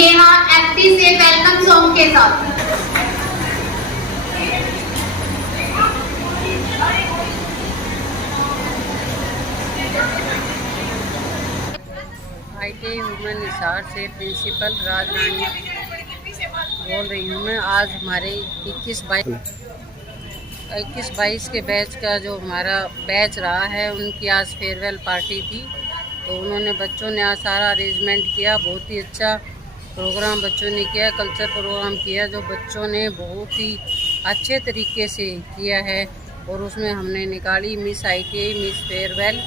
Neha FP से welcome song के साथ। ITI वुमेन हिसार से प्रिंसिपल राजरानी बोल रही हूँ मैं। आज हमारे 21-22 के बैच का जो हमारा बैच रहा है, उनकी आज फेयरवेल पार्टी थी। तो उन्होंने बच्चों ने आज सारा अरेंजमेंट किया। बहुत ही अच्छा प्रोग्राम बच्चों ने किया, कल्चर प्रोग्राम किया, जो बच्चों ने बहुत ही अच्छे तरीके से किया है। और उसमें हमने निकाली मिस ITI, मिस फेयरवेल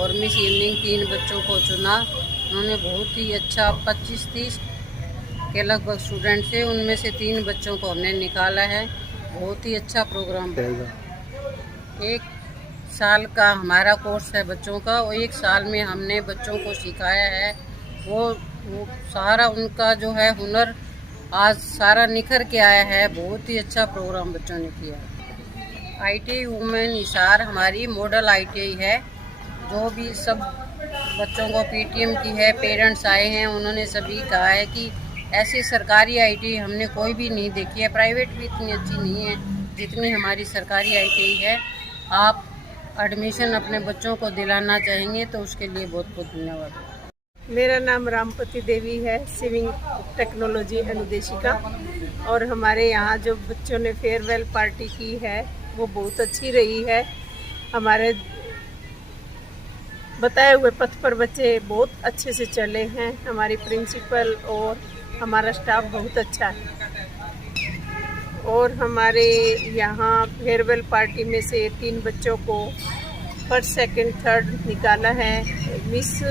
और मिस इवनिंग, 3 बच्चों को चुना। उन्होंने बहुत ही अच्छा 25-30 के लगभग स्टूडेंट थे, उनमें से 3 बच्चों को हमने निकाला है। बहुत ही अच्छा प्रोग्राम रहेगा। 1 साल का हमारा कोर्स है बच्चों का, और 1 साल में हमने बच्चों को सिखाया है। वो सारा उनका जो है हुनर आज सारा निखर के आया है। बहुत ही अच्छा प्रोग्राम बच्चों ने किया। ITI वुमेन हिसार हमारी मॉडल ITI है। जो भी सब बच्चों को PTM की है, पेरेंट्स आए हैं, उन्होंने सभी कहा है कि ऐसी सरकारी ITI हमने कोई भी नहीं देखी है। प्राइवेट भी इतनी अच्छी नहीं है जितनी हमारी सरकारी ITI है। आप एडमिशन अपने बच्चों को दिलाना चाहेंगे तो उसके लिए बहुत बहुत धन्यवाद। मेरा नाम रामपति देवी है, सिविंग टेक्नोलॉजी अनुदेशिका। और हमारे यहाँ जो बच्चों ने फेयरवेल पार्टी की है वो बहुत अच्छी रही है। हमारे बताए हुए पथ पर बच्चे बहुत अच्छे से चले हैं। हमारी प्रिंसिपल और हमारा स्टाफ बहुत अच्छा है। और हमारे यहाँ फेयरवेल पार्टी में से 3 बच्चों को फर्स्ट, सेकंड, थर्ड निकाला है। मिस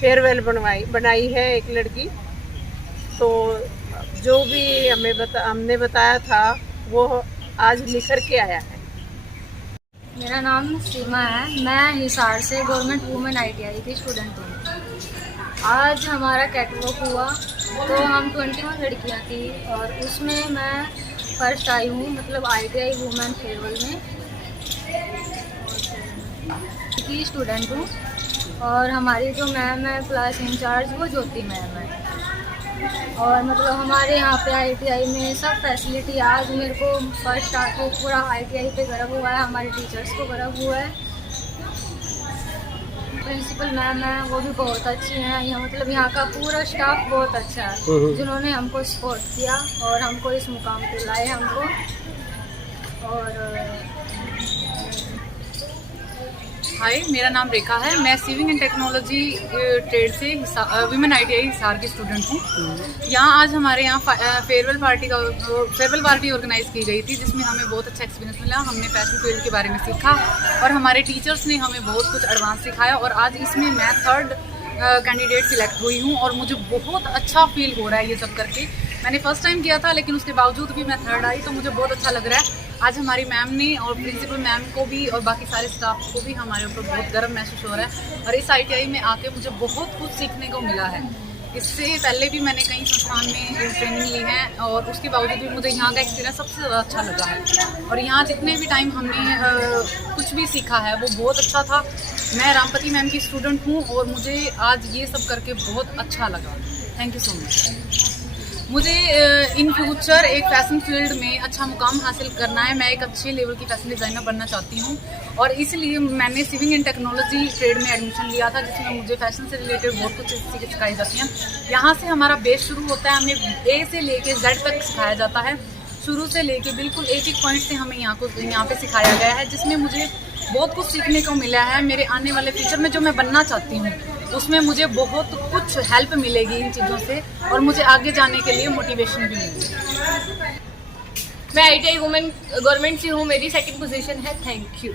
फेयरवेल बनाई है एक लड़की। तो जो भी हमने बताया था वो आज निखर के आया है। मेरा नाम सीमा है। मैं हिसार से गवर्नमेंट वुमेन ITI की स्टूडेंट हूँ। आज हमारा कैटवॉक हुआ तो हम 21 लड़कियाँ थी और उसमें मैं फर्स्ट आई हूँ, मतलब ITI वुमेन फेयरवेल में की स्टूडेंट हूँ। और हमारी जो मैम है क्लास इंचार्ज, वो ज्योति मैम है। और मतलब हमारे यहाँ पे ITI में सब फैसिलिटी, आज मेरे को फर्स्ट आके पूरा ITI पे गर्व हुआ है। हमारे टीचर्स को गर्व हुआ है। प्रिंसिपल मैम है, वो भी बहुत अच्छी हैं। यहाँ मतलब यहाँ का पूरा स्टाफ बहुत अच्छा है, जिन्होंने हमको सपोर्ट किया और हमको इस मुकाम पे लाए हमको। और हाय, मेरा नाम रेखा है। मैं सिविंग एंड टेक्नोलॉजी ट्रेड से वुमेन ITI हिसार की स्टूडेंट हूँ। यहाँ आज हमारे यहाँ फेयरवेल पार्टी ऑर्गेनाइज की गई थी, जिसमें हमें बहुत अच्छा एक्सपीरियंस मिला। हमने फैशन फील्ड के बारे में सीखा और हमारे टीचर्स ने हमें बहुत कुछ एडवांस सिखाया। और आज इसमें मैं 3rd कैंडिडेट सिलेक्ट हुई हूँ और मुझे बहुत अच्छा फील हो रहा है ये सब करके। मैंने फर्स्ट टाइम किया था, लेकिन उसके बावजूद भी मैं 3rd आई, तो मुझे बहुत अच्छा लग रहा है। आज हमारी मैम ने और प्रिंसिपल मैम को भी और बाकी सारे स्टाफ को भी हमारे ऊपर बहुत गर्व महसूस हो रहा है। और इस ITI में आके मुझे बहुत कुछ सीखने को मिला है। इससे पहले भी मैंने कई संस्थान में ट्रेनिंग ली है और उसके बावजूद भी मुझे यहाँ का एक्सपीरियंस सबसे ज़्यादा अच्छा लगा है। और यहाँ जितने भी टाइम हमने कुछ भी सीखा है वो बहुत अच्छा था। मैं रामपति मैम की स्टूडेंट हूँ और मुझे आज ये सब करके बहुत अच्छा लगा। Thank you so much. मुझे इन फ्यूचर एक फ़ैशन फील्ड में अच्छा मुकाम हासिल करना है। मैं एक अच्छे लेवल की फ़ैशन डिज़ाइनर बनना चाहती हूँ और इसलिए मैंने सिविंग एंड टेक्नोलॉजी ट्रेड में एडमिशन लिया था, जिसमें मुझे फ़ैशन से रिलेटेड बहुत कुछ चीज़ें सिखाई जाती हैं। यहाँ से हमारा बेस शुरू होता है, हमें A से लेके Z तक सिखाया जाता है। शुरू से लेके बिल्कुल एक पॉइंट से हमें यहाँ पे सिखाया गया है, जिसमें मुझे बहुत कुछ सीखने को मिला है। मेरे आने वाले फ्यूचर में जो मैं बनना चाहती हूँ उसमें मुझे बहुत कुछ हेल्प मिलेगी इन चीज़ों से और मुझे आगे जाने के लिए मोटिवेशन भी मिलेगी। मैं ITI वुमेन गवर्नमेंट से हूँ, मेरी 2nd पोजीशन है। Thank you.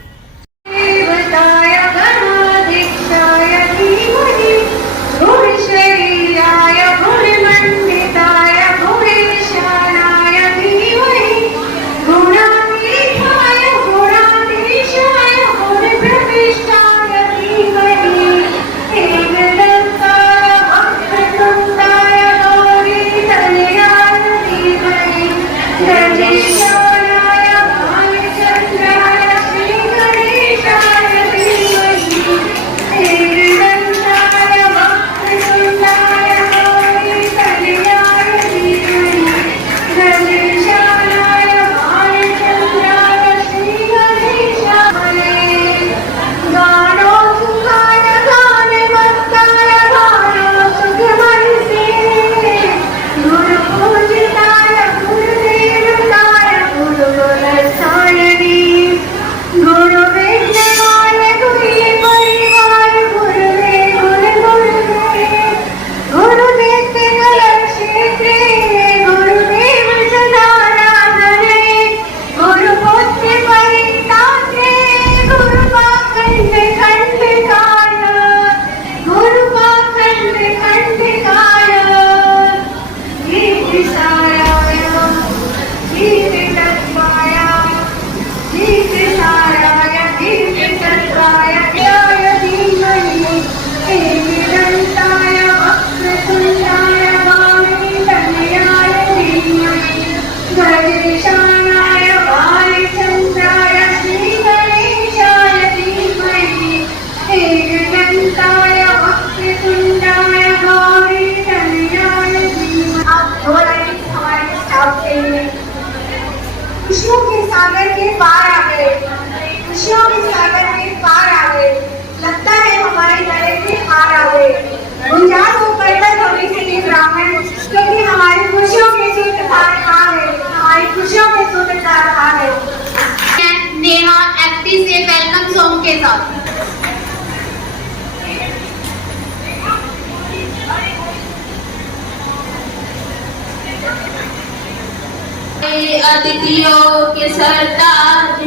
अतिथियों के सरताज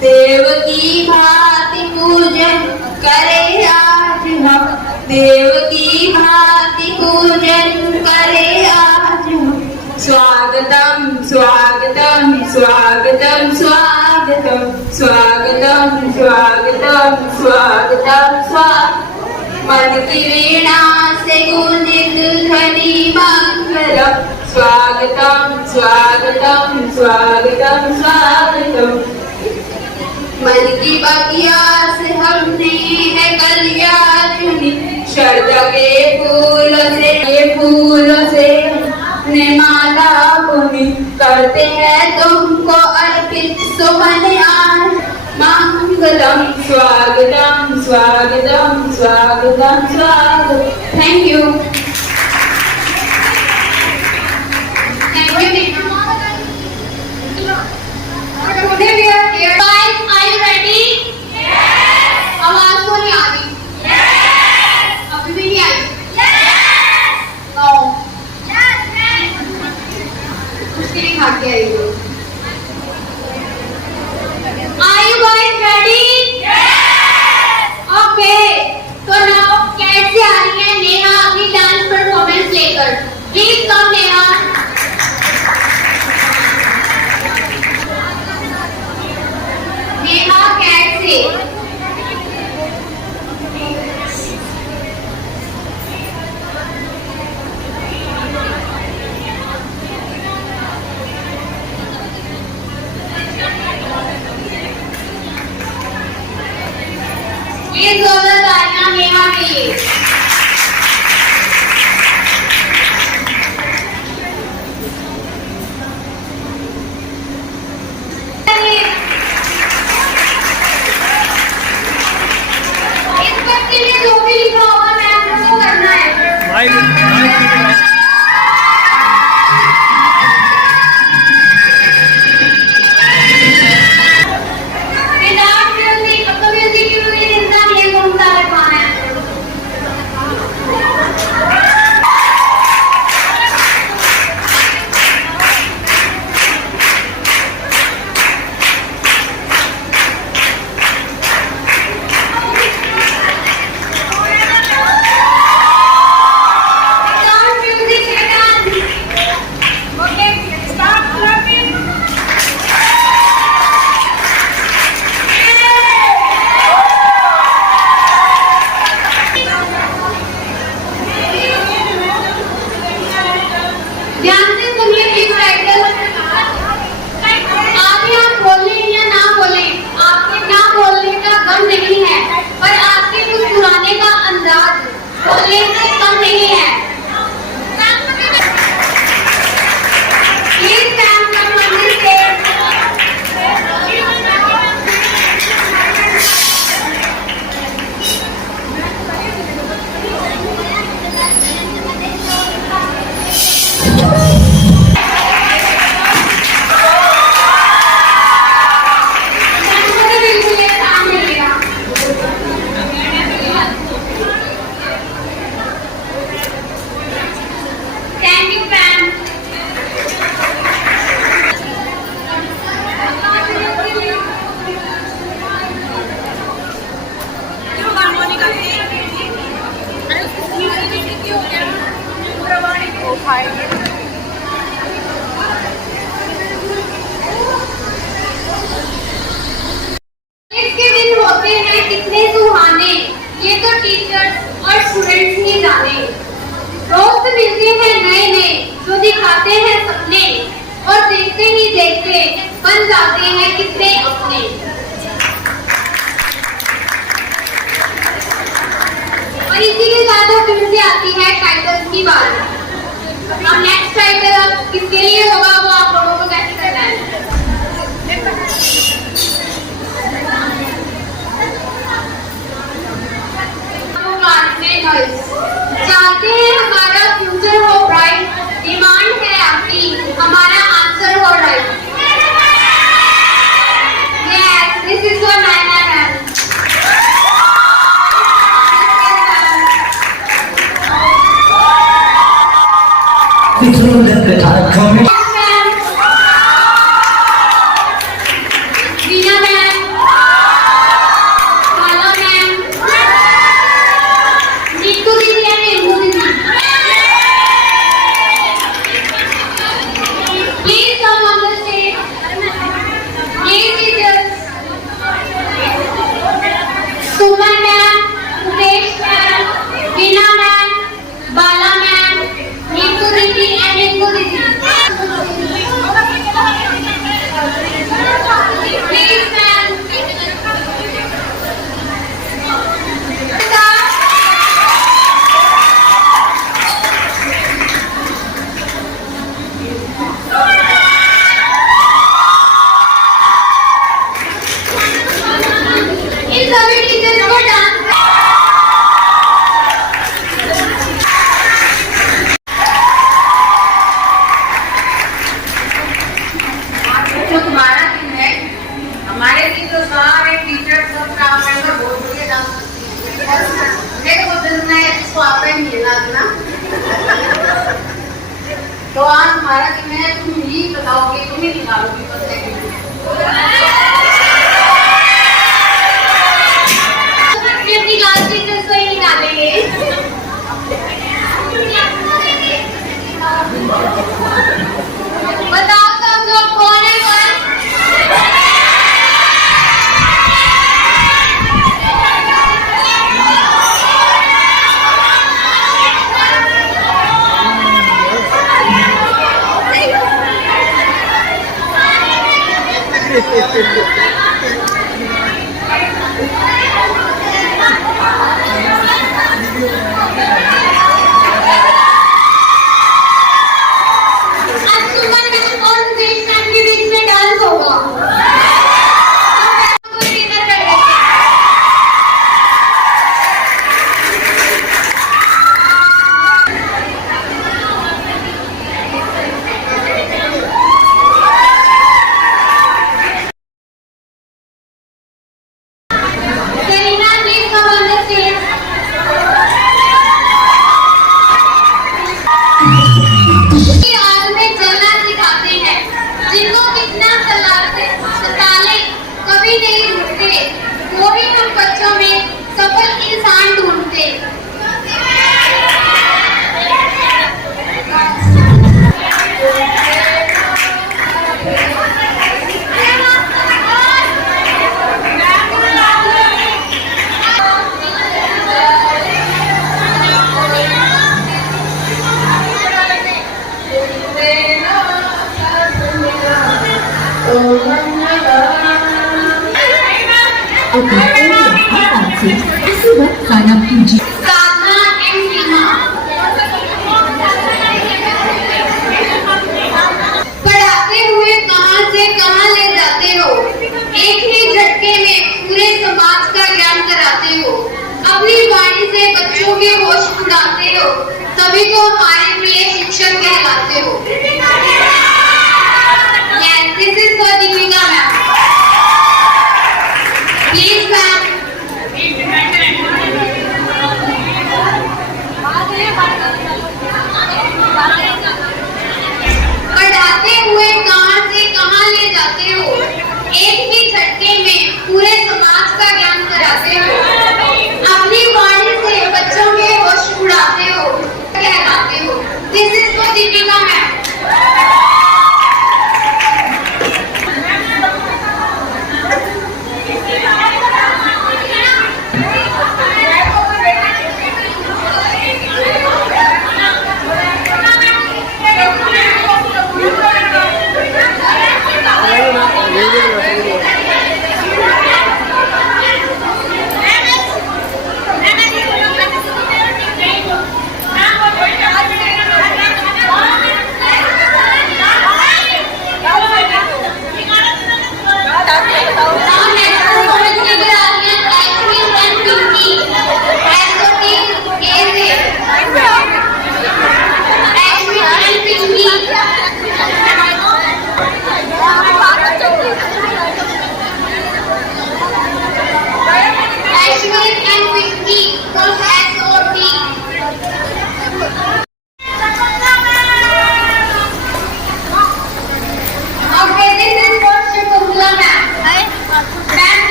देव की भांति पूजन करे आज हम, देव की भांति पूजन करे आज हम। स्वागतम स्वागतम स्वागतम स्वागतम स्वागतम स्वागतम स्वागतम स्वागतम। मन की वीणा से गूंजित ध्वनि मंगलम। स्वागतम स्वागतम स्वागतम स्वागतम। मन की बगिया से हमने है कलिया चुनी, श्रद्धा के फूलों से ने माला बुनी। करते हैं तुमको अर्पित सुमन आज मंगलम। स्वागतम स्वागतम स्वागतम स्वागतम। Thank you. Today we are here. Guys, are you ready? Yes. आवाज तो नहीं आ रही? Yes. अभी भी नहीं आई? Yes. No. Yes. उसके लिए खा के आई हो। Are you guys ready? Yes. Okay. तो now कैसे आ रही है नेहा अपनी डांस परफॉर्मेंस लेकर? Please come Neha. नेहा कैसे? ये जोरदार तालियां नेहा के लिए। इस बच्चे ने जो भी लिखा होगा मैम को करना है। Without music, अब तो म्यूजिक की कोई चिंता नहीं है, कौन सा गाना है। Without music, we dance. Okay, start clapping. ध्यान से सुनिए प्लीज टाइटल। आप यहाँ बोले या ना बोले, आपके ना बोलने का गम नहीं है, पर आपके मुस्कुराने का अंदाज बोलने से कम नहीं है। प्लीज स्टैंड फ्रॉम मंदिर से। बिल्कुल ये काम मिलेगा। Thank you ma'am. इसके दिन होते हैं कितने सुहाने, ये तो टीचर्स और स्टूडेंट्स ही जाने। दोस्त मिलते हैं नए नए जो दिखाते हैं सपने, और देखते ही देखते बन जाते हैं कितने अपने। और इसी के साथ अब फिर से आती है टाइटल्स की बात। अब नेक्स्ट टाइटल अब किसके लिए होगा वो आप लोगों को कैसे करना है। चाहते हैं हमारा फ्यूचर हो ब्राइट, डिमांड है आपकी हमारा आंसर हो right. Yes, this is for Naina ma'am. Yes, ma'am. हमारा कहना है तुम ही बताओगे, तुम ही निकालोगे बस है। अपनी क्लास टीचर से ही निकालेंगे। बताओ तुम लोग कौन है कौन? खाना कीजिए। पढ़ाते हुए कहां से कहां ले जाते हो, एक ही झटके में पूरे समाज का ज्ञान कराते हो, अपनी वाणी से बच्चों के होश उड़ाते हो, तभी तो हमारे प्रिय शिक्षक कहलाते हो। Yes, this is for Deepika ma'am. Please ma'am. पढ़ाते हुए कहां से कहां ले जाते हो, एक ही झटके में पूरे समाज का ज्ञान कराते हो, अपनी वाणी से बच्चों के होश उड़ाते हो, कहलाते हो। This is for Deepika ma'am.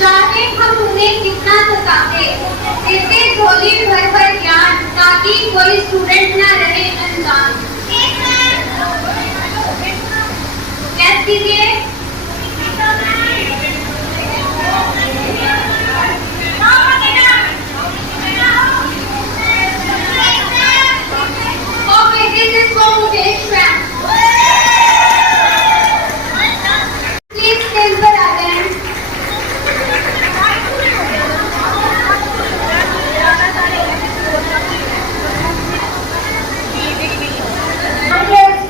चाहे हम उन्हें कितना सताते, देते झोली भर भर ज्ञान, ताकि कोई स्टूडेंट न रहे अनजान। गैस कीजिए। Okay, this is for Mukesh ma'am. Please stand for attendance.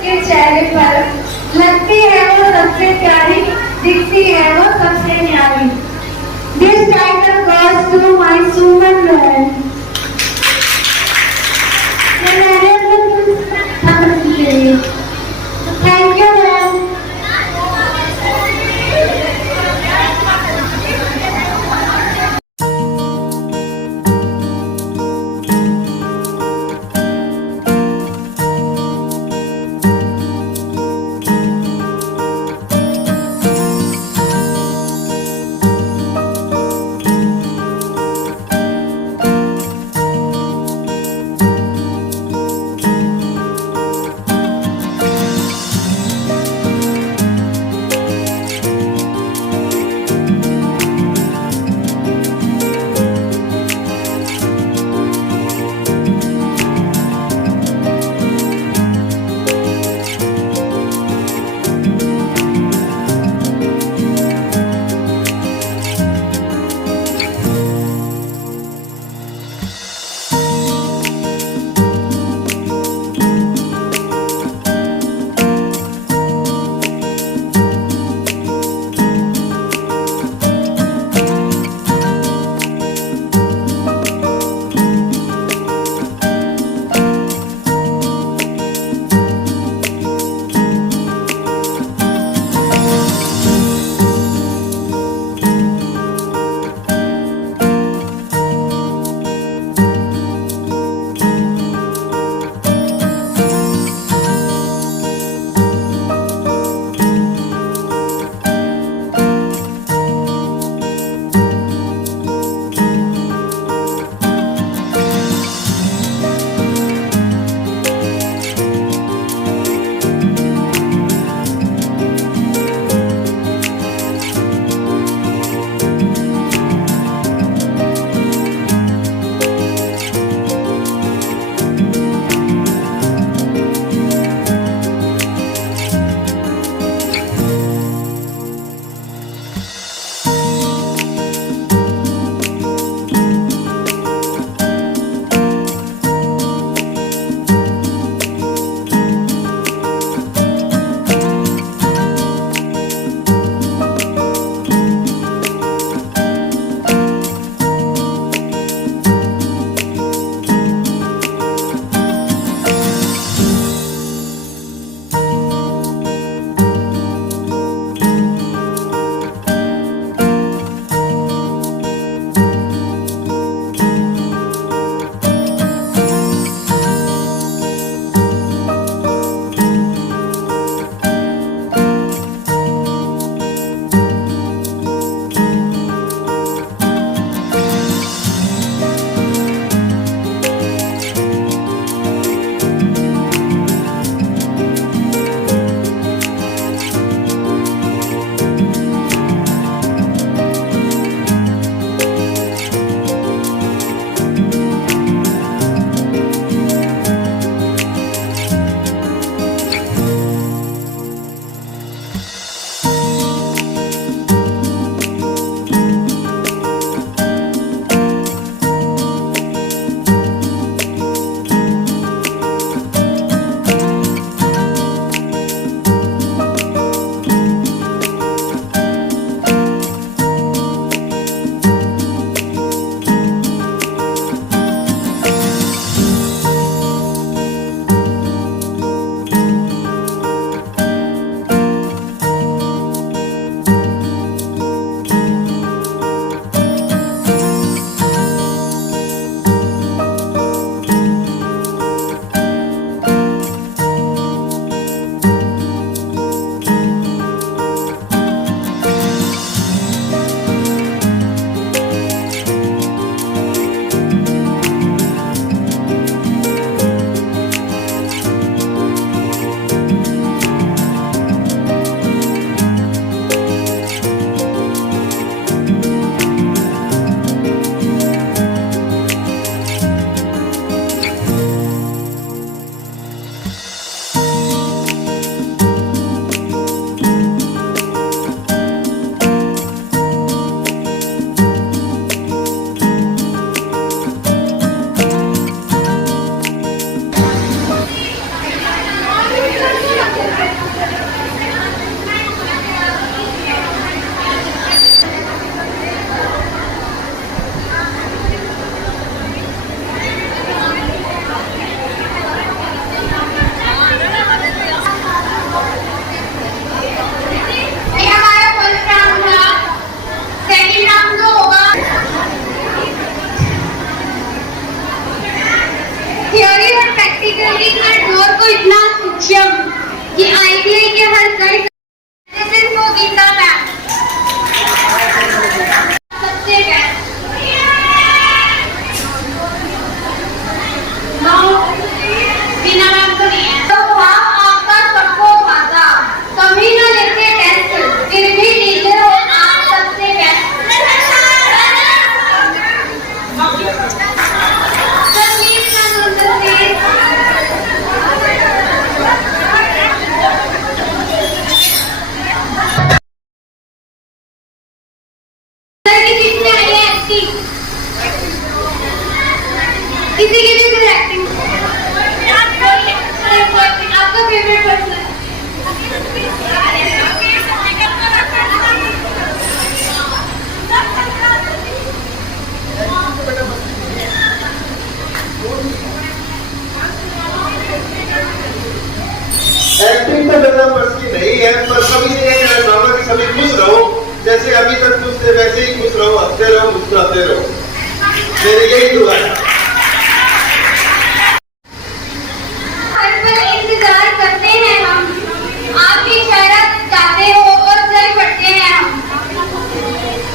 के चेहरे पर लगती है वो सबसे प्यारी, दिखती है वो सबसे न्यारी। This title goes to my Suman Roy. Thank you, ma'am. सक्षम। ये ITI के हर कई गीता मैम सबसे बेस्ट। बिना मैम तो नहीं है। तो आपका सबको भाता, कभी ना लेते टेस्ट, फिर भी टीचर हो आप सबसे बेस्ट। किसी की भी एक्टिंग आपका फेवरेट पर्सन एक्टिंग तो मेरा बस की नहीं है, पर सभी ने ये कहना चाहूंगा कि सभी खुश रहो, जैसे अभी तक खुश थे वैसे ही खुश रहो, हंसते रहो, मुस्कुराते रहो, मेरी यही दुआ है। हर पल इंतजार करते हैं हम, आपकी शहरत चाहते हो और चल पड़ते हैं हम।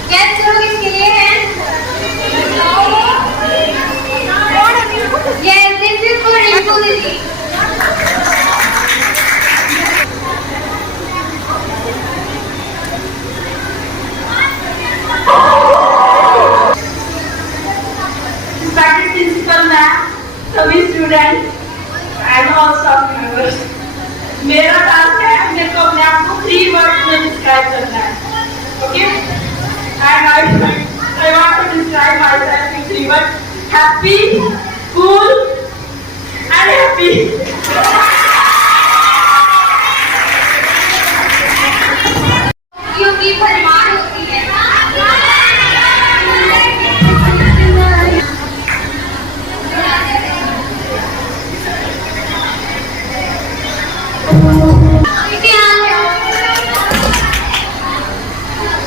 गैस करो किसके लिए है? Yes, this is for Rinku दीदी। प्रिंसिपल मैम, सभी student and all staff members, मेरा टास्क है मेरे को अपने आप को 3 वर्ड्स में डिस्क्राइब करना है। Okay, and I want to describe myself in 3 words: happy, cool and happy. क्योंकि भरमार होती है।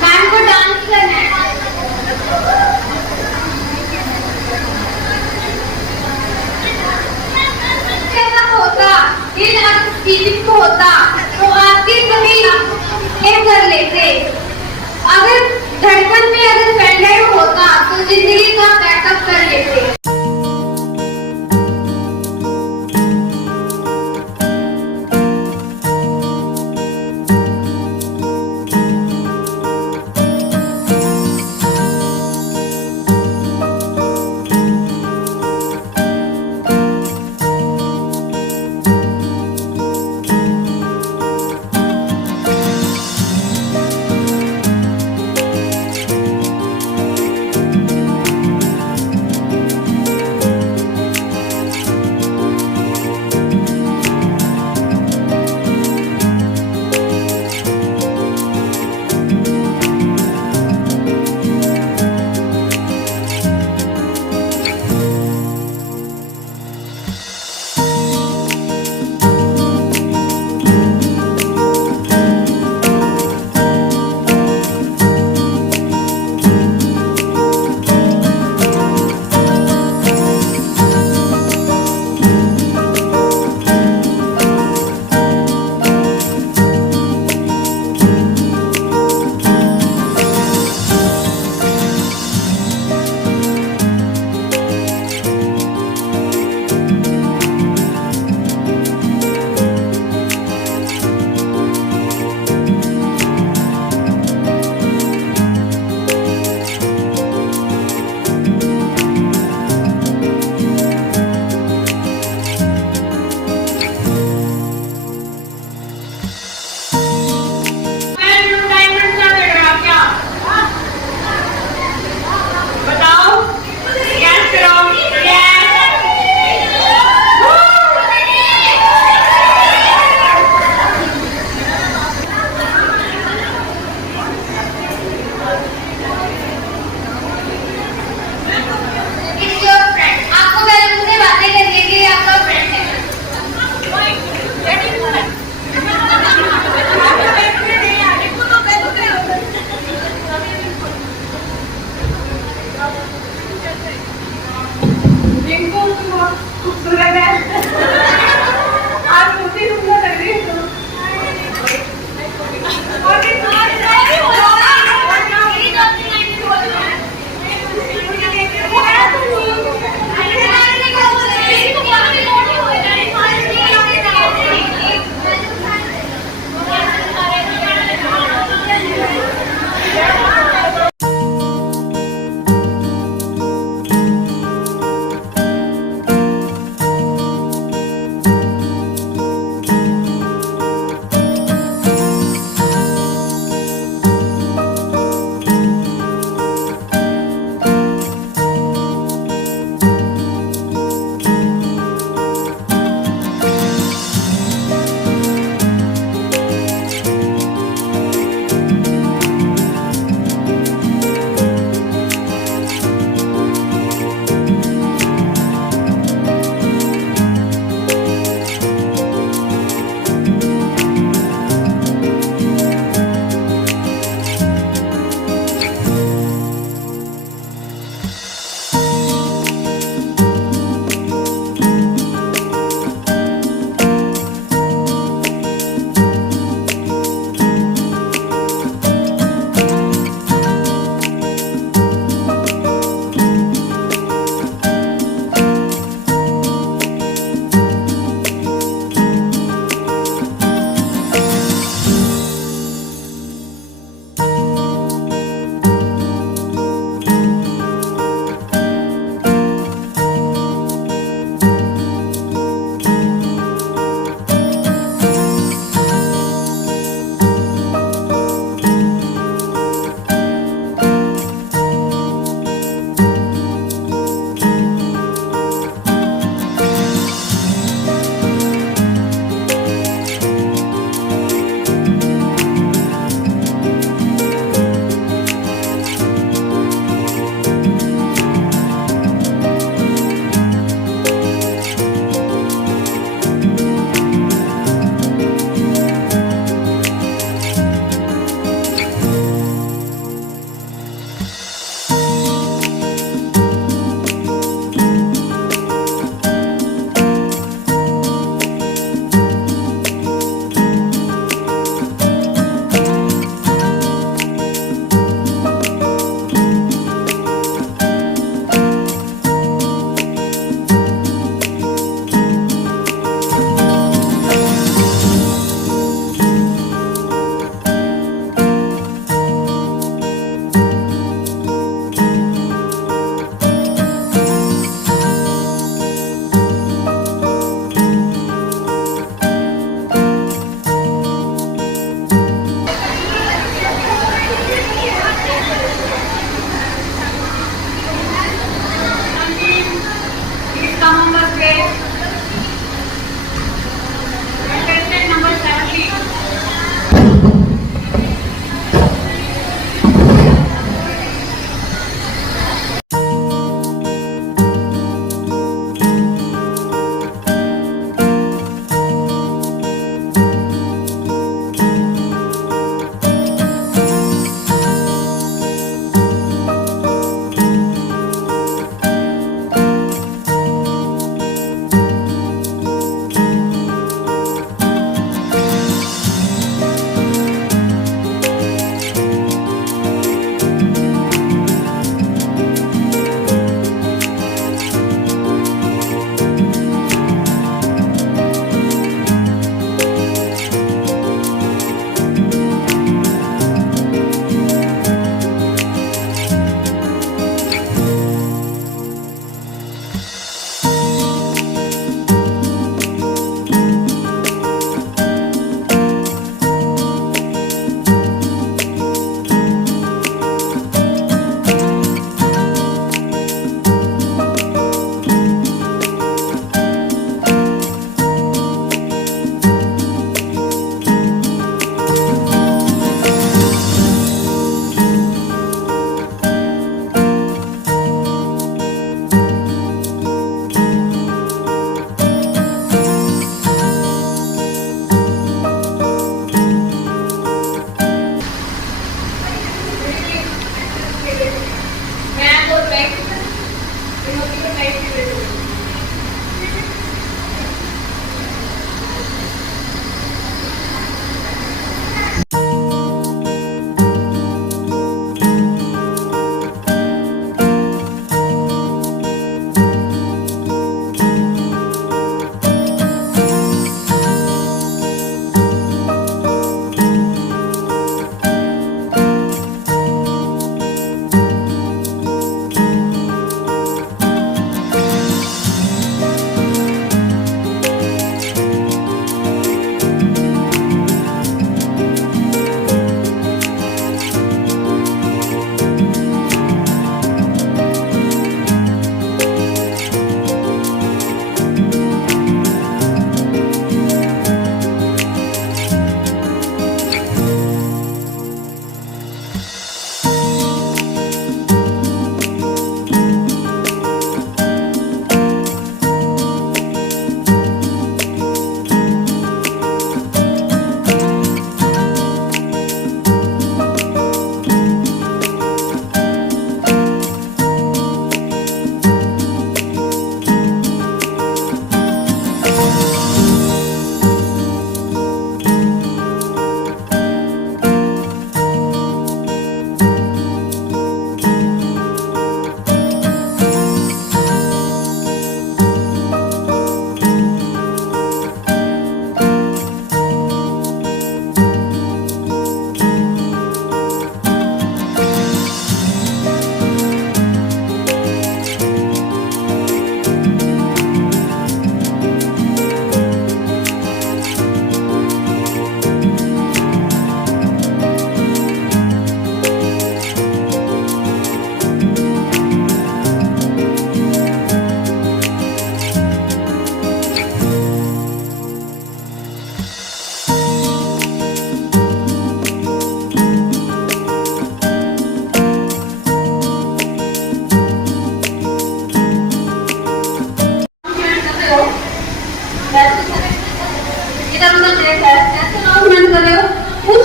मैम को डांस करना है। ऐसा होता, दिल अगर फीलिंग को होता तो आपकी कभी ये कर लेते। अगर धड़कन में अगर पेन ड्राइव होता तो जिंदगी का बैकअप कर लेते। खूबसूरत है। आज मुझे सुंदर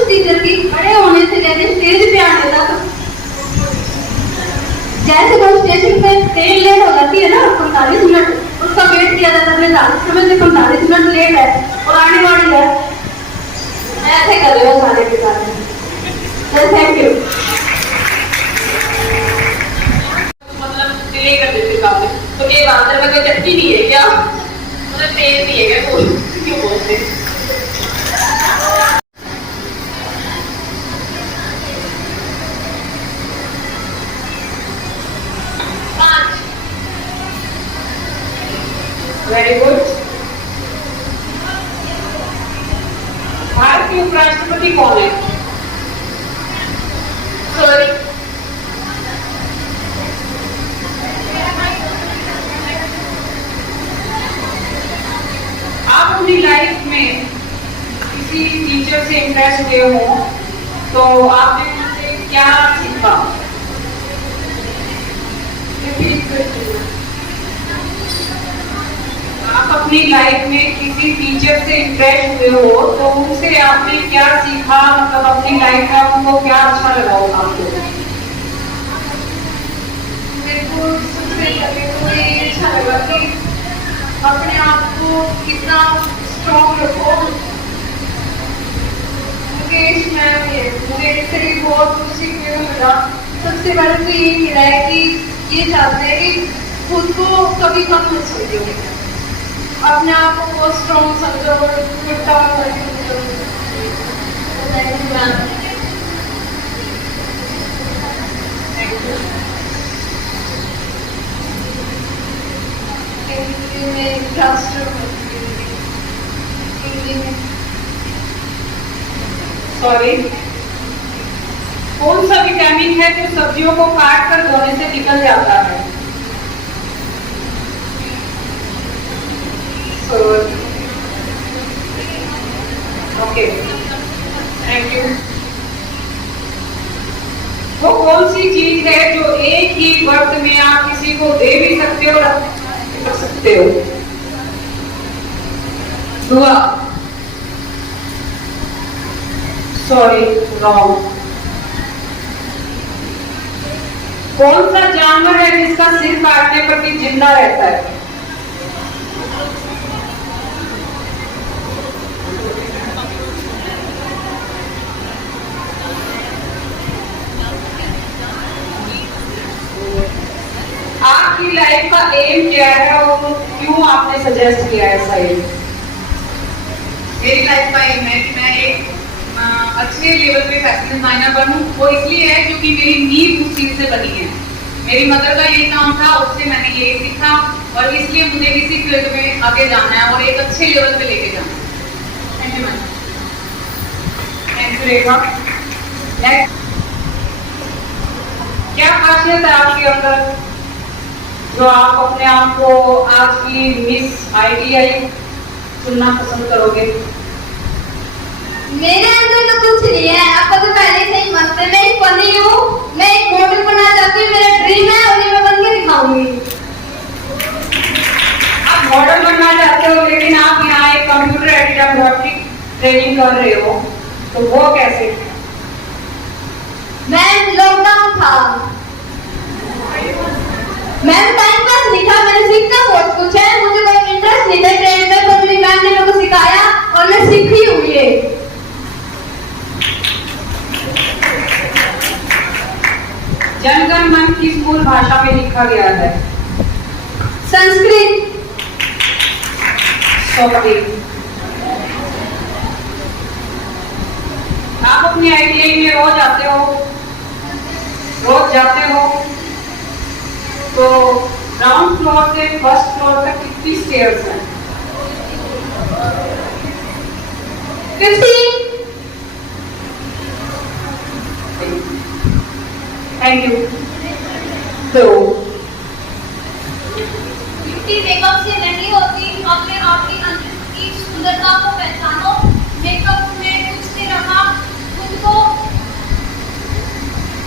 टीचर की खड़े होने से लेकर स्टेज पे आने तक, जैसे वो स्टेशन पे ट्रेन लेट हो जाती है ना 45 मिनट, उसका वेट किया जाता है निर्धारित समय से 45 मिनट लेट है और आने वाली है, ऐसे कर रहे हो सारे के सारे। Thank you. मतलब डिले कर देते काम, तो ये बात है, मैं कोई चट्टी नहीं है क्या, मतलब तेज नहीं है क्या, क्यों बोलते। Very good. भारत के उपराष्ट्रपति कौन है? सॉरी, आप अपनी लाइफ में किसी टीचर से इम्प्रेस हुए हो तो आपने उनसे क्या सीखा? आप अपनी लाइफ में किसी टीचर से इम्प्रेस हुए हो तो उनसे आपने क्या सीखा, मतलब अपनी लाइफ में उनको क्या अच्छा लगा होगा आपको? मेरे को सबसे पहले तो ये अच्छा लगा कि अपने आप को कितना स्ट्रॉन्ग रखो। मुकेश मैम ये मुझे इससे भी बहुत कुछ सीखने को मिला। सबसे पहले तो ये मिला है कि ये चाहते हैं कि खुद को कभी कम मत समझो, अपने आप को बहुत स्ट्रॉन्ग समझो और फिटता केमिस्ट्री में, राष्ट्र में, हिंदी में। सॉरी, कौन सा विटामिन है जो सब्जियों को काट कर धोने से निकल जाता है? Okay, thank you. वो कौन सी चीज है जो एक ही वक्त में आप किसी को दे भी सकते हो और रख सकते हो? दुआ। Sorry, wrong. कौन सा जानवर है जिसका सिर काटने पर भी जिंदा रहता है? आपकी लाइफ का एम क्या है और क्यों आपने सजेस्ट किया है ऐसा एम? मेरी लाइफ का एम है कि मैं एक अच्छे लेवल पे फैशन डिजाइनर बनूं। वो इसलिए है क्योंकि मेरी नींव उस चीज से बनी है। मेरी मदर का यही काम था, उससे मैंने यही सीखा और इसलिए मुझे इसी फील्ड में आगे जाना है और एक अच्छे लेवल पे लेके जाना है। Thank you ma'am. Thank you Rekha. Next, क्या खासियत है आपके अंदर जो आप अपने आप को आज की मिस आईटीआई चुनना पसंद करोगे? मेरे अंदर तो कुछ नहीं है, आपको तो पहले से ही मस्त है। मैं एक फनी हूँ, मैं एक मॉडल बनना चाहती हूँ, मेरा ड्रीम है और ये मैं बन के दिखाऊंगी। आप मॉडल बनना चाहते हो लेकिन आप यहाँ एक कंप्यूटर एडिटर ग्राफिक ट्रेनिंग कर रहे हो, तो वो कैसे? मैम लॉकडाउन था, मैम टाइम पास नहीं था, मैंने सीखना बहुत कुछ है, मुझे कोई इंटरेस्ट नहीं था ट्रेनिंग में, पर मेरी मैम ने मेरे को सिखाया और मैं सीखी हुई है। जनगण मन किस मूल भाषा में लिखा गया है? संस्कृत। सॉरी, आप अपनी आईटीआई में रोज आते हो, तो ग्राउंड फ्लोर से फर्स्ट फ्लोर तक कितनी स्टेयर्स हैं? 15। Thank you. तो ब्यूटी मेकअप से नहीं होती, अपने आप की अंदर की सुंदरता को पहचानो। मेकअप में कुछ नहीं रखा, खुद को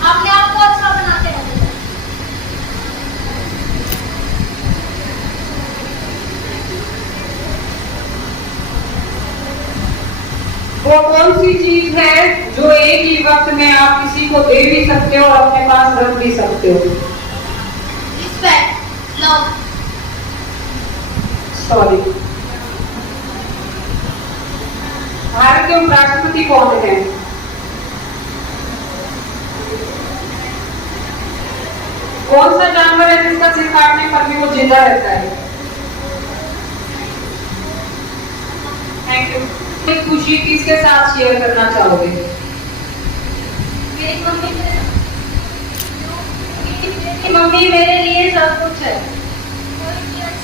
अपने आप को अच्छा बनाते रहो। वो कौन सी चीज है जो एक ही वक्त में आप किसी को दे भी सकते हो और अपने पास रख भी सकते हो? Respect, love. सॉरी, भारत के उपराष्ट्रपति कौन है? कौन सा जानवर है जिसका सिर काटने पर भी वो जिंदा रहता है? Thank you. खुशी किसके साथ शेयर करना चाहोगे? मेरी मम्मी मेरे लिए सब कुछ है।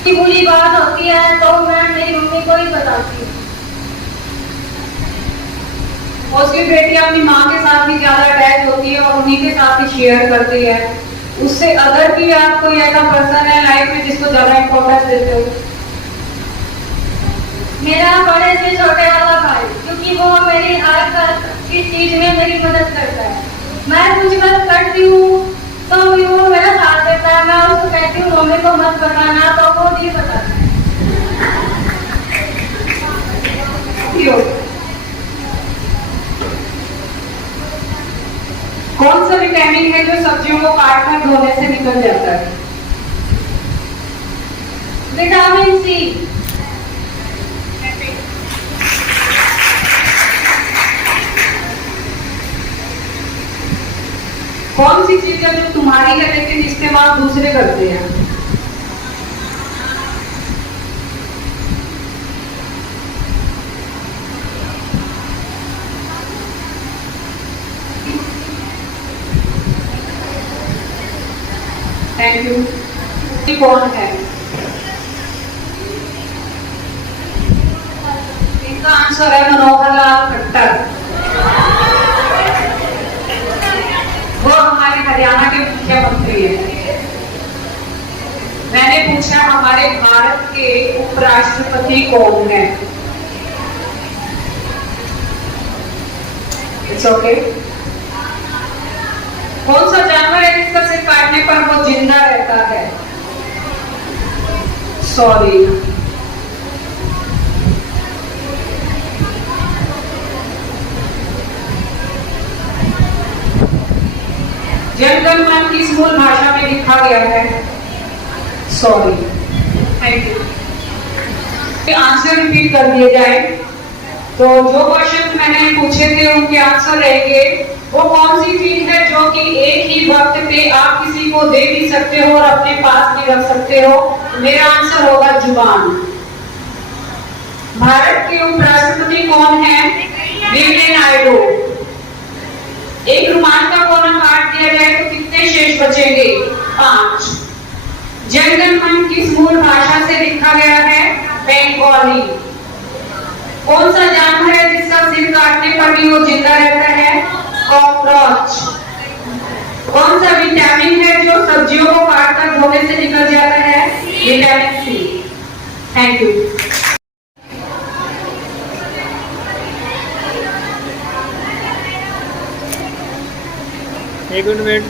कोई बुरी बात होती है तो मैं मेरी मम्मी को ही बताती हूँ। उसकी बेटी अपनी माँ के साथ भी ज्यादा अटैच होती है और उन्हीं के साथ ही शेयर करती है। उससे अदर भी आप कोई ऐसा पर्सन है लाइफ में जिसको ज्यादा इम्पोर्टेंस देते हो? मेरा बड़े से छोटे वाला भाई, क्योंकि वो मेरी हर चीज में मेरी मदद करता है। मैं कुछ गलत करती हूँ तो भी वो मेरा साथ देता है। मैं उसको कहती हूँ मम्मी को मत बताना, तो वो नहीं बताता है। कौन सा विटामिन है जो सब्जियों को काटकर धोने से निकल जाता है? Vitamin C. कौन सी चीज है जो तुम्हारी है लेकिन इस्तेमाल दूसरे करते हैं? Thank you. कौन है? इसका आंसर है मनोहर लाल खट्टर। वो हमारे हरियाणा के मुख्यमंत्री हैं। मैंने पूछा हमारे भारत के उपराष्ट्रपति कौन है? It's okay. कौन सा जानवर है जिसका सिर काटने पर वो जिंदा रहता है? सॉरी। जन गण मन किस मूल भाषा में लिखा गया है? Sorry. Thank you. Answer repeat कर दिए जाए तो जो क्वेश्चन मैंने पूछे थे उनके आंसर रहेंगे। वो कौन सी चीज है जो कि एक ही वक्त पे आप किसी को दे भी सकते हो और अपने पास भी रख सकते हो? मेरा आंसर होगा जुबान। भारत के उपराष्ट्रपति कौन है? वेंकैया नायडू। एक रुमाल का कोना काट दिया जाए तो कितने शेष बचेंगे? 5। जन गण मन किस मूल भाषा से लिखा गया है? बंगाली। कौन सा जानवर है जिसका सिर काटने पर भी वो जिंदा रहता है? कॉकरोच। कौन सा विटामिन है जो सब्जियों को काटकर धोने से निकल जाता है? Vitamin C. Thank you. एक मिनट।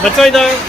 बच्चों इधर